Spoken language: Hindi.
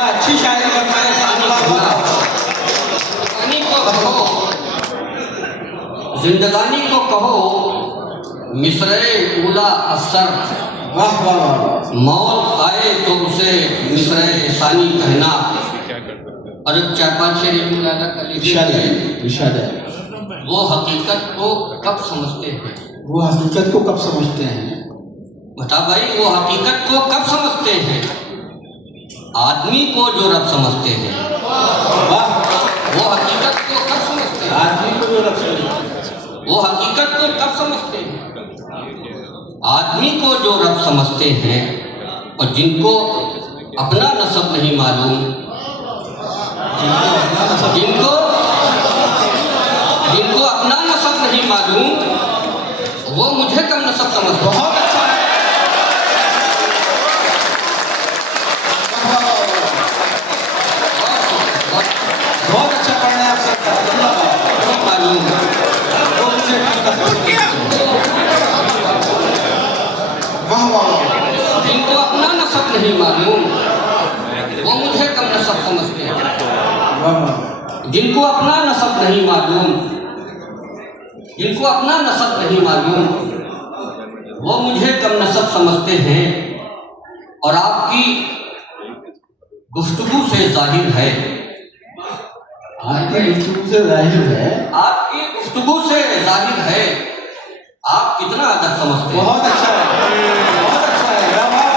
अच्छी शायरी करता है जिंदगानी को कहो, जिंदगानी को कहो मिसरे उला असर। वाह वाह वाह। मौत आए तो उसे मिसरे सानी कहना। और 4-5 शेर मुलाना कर लीजिए। इरशाद है। वो हकीकत को कब समझते हैं? वो हकीकत को कब समझते हैं? बता भाई, वो हकीकत को कब समझते हैं? आदमी को जो रब समझते हैं। वाह। वो हकीकत को कब समझते हैं? आदमी को जो रब समझते हैं। वो हकीकत को कब समझते हैं? आदमी को जो रब समझते हैं। और जिनको अपना नसब नहीं मालूम, जिनको अपना नसब नहीं मालूम, वो मुझे कम नसब समझते हैं। बहुत अच्छा है। बहुत अच्छा पढ़ रहे हैं आप सब। मालूम वो मुझे वाह वाह। जिनको अपना नसब नहीं मालूम, वो मुझे कम नसब समझते हैं। जिनको अपना नसब नहीं मालूम, जिनको अपना नसब नहीं मालूम, वो मुझे कम नसब समझते हैं। और आपकी गुफ्तगू से जाहिर है, आपकी गुफ्तगू से जाहिर है, आपकी गुफ्तगू से जाहिर है आप कितना अदब समझते हैं। बहुत अच्छा है, बहुत अच्छा है।